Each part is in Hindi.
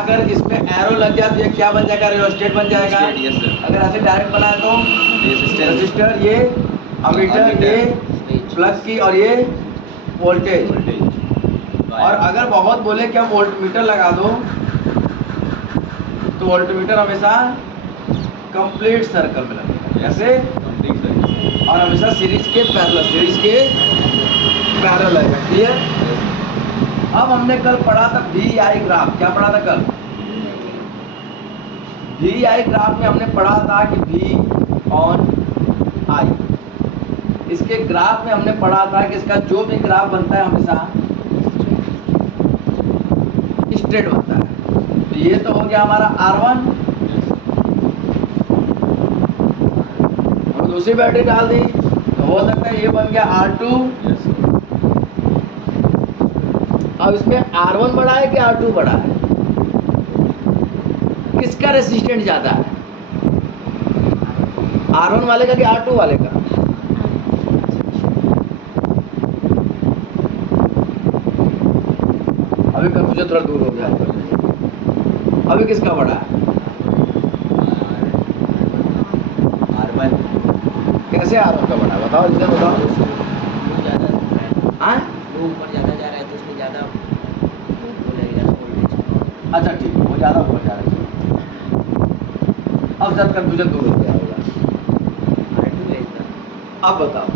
अगर इसमें एरो लग जाए तो ये क्या बन जाएगा? रियोस्टेट बन जाएगा। अगर ऐसे डायरेक्ट बनाए तो रेजिस्टर, ये अमीटर, ये प्लग की और ये वोल्टेज। और अगर बहुत बोले कि हम वोल्टमीटर लगा दो तो वोल्टमीटर हमेशा कंप्लीट सर्कल में लगेगा, जैसे और हमेशा सीरीज के पैरेलल लगेगा। क्लियर? अब हमने कल पढ़ा था VI ग्राफ। क्या पढ़ा था कल? VI ग्राफ में हमने पढ़ा था कि V ऑन I। इसके ग्राफ में हमने पढ़ा था कि इसका जो भी ग्राफ बनता है हमेशा स्ट्रेट बनता है। तो ये तो हो गया हमारा R1। हम दूसरी बैटरी डाल दी तो हो सकता है ये बन गया R2। अब इसमें R1 बड़ा है कि R2 बड़ा है? किसका रेसिस्टेंट ज्यादा है? R1 वाले का कि R2 वाले का? अभी कंफ्यूजन थोड़ा दूर हो गया। अभी किसका बड़ा है? R1। कैसे R1 का बड़ा है? बताओ, इसे बताओ। ऊपर ज़्यादा जा रहा है तो उसमें ज़्यादा वोल्टेज। अच्छा ठीक है, वो ज़्यादा ऊपर जा रहा है। अब शायद कंफ्यूजन दूर हो गया होगा। अब बताओ।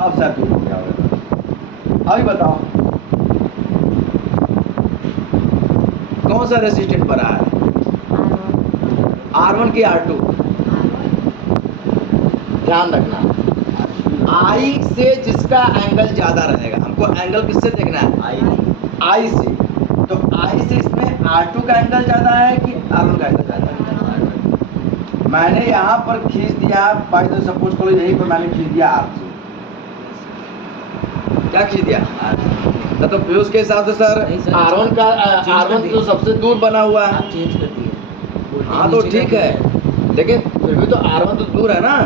अब शायद दूर हो गया होगा। अभी बताओ कौन सा रेसिस्टेंट बड़ा है? R1 की R2? ध्यान रखना, I से जिसका एंगल ज्यादा रहेगा, हमको एंगल किससे देखना है? I से। तो I से इसमें R2 का एंगल ज्यादा है कि R1 का एंगल ज्यादा है? मैंने यहाँ पर खींच दिया, बाय द सपोज करो यहीं पर मैंने खींच दिया R2। क्या खींच दिया? तो फ्यूज के हिसाब से सर R1 तो सबसे दूर बना हुआ है। चेंज कर दिए। हाँ तो ठीक है, लेकिन फिर भी तो R1 तो दूर है ना।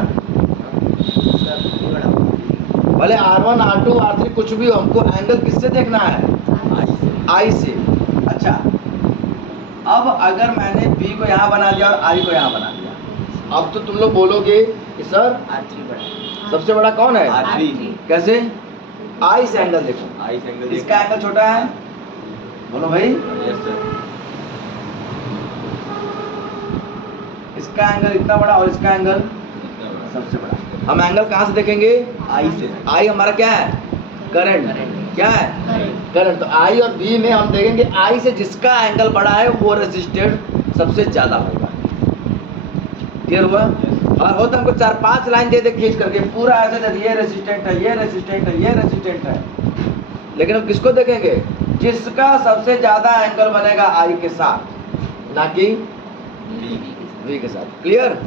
भले R1, R2, R3 कुछ भी हो, हमको एंगल किससे देखना है? I से। अच्छा, अब अगर मैंने B को यहाँ बना दिया और I को यहाँ बना दिया, अब तो तुम लोग बोलोगे कि सर R3 बड़ा। सबसे बड़ा कौन है? R3। कैसे? I से एंगल देखो। इसका एंगल छोटा है, बोलो भाई। इसका एंगल इतना बड़ा और इसका एंगल सबसे बड़ा। हम एंगल कहाँ से देखेंगे? I से। I हमारा क्या है? करंट। क्या है? करंट। तो I और B में हम देखेंगे I से जिसका एंगल बड़ा है वो रेजिस्टेंस सबसे ज्यादा होगा। क्लियर हुआ? और हो तो हमको 4-5 लाइन दे दे खींच करके पूरा ऐसे दे, ये रेजिस्टेंट है, ये रेजिस्टेंट है, ये रेजिस्टेंट है। लेकिन हम किसको देखेंगे? जिसका सबसे ज्यादा एंगल बनेगा I के साथ, ना कि V के साथ। क्लियर?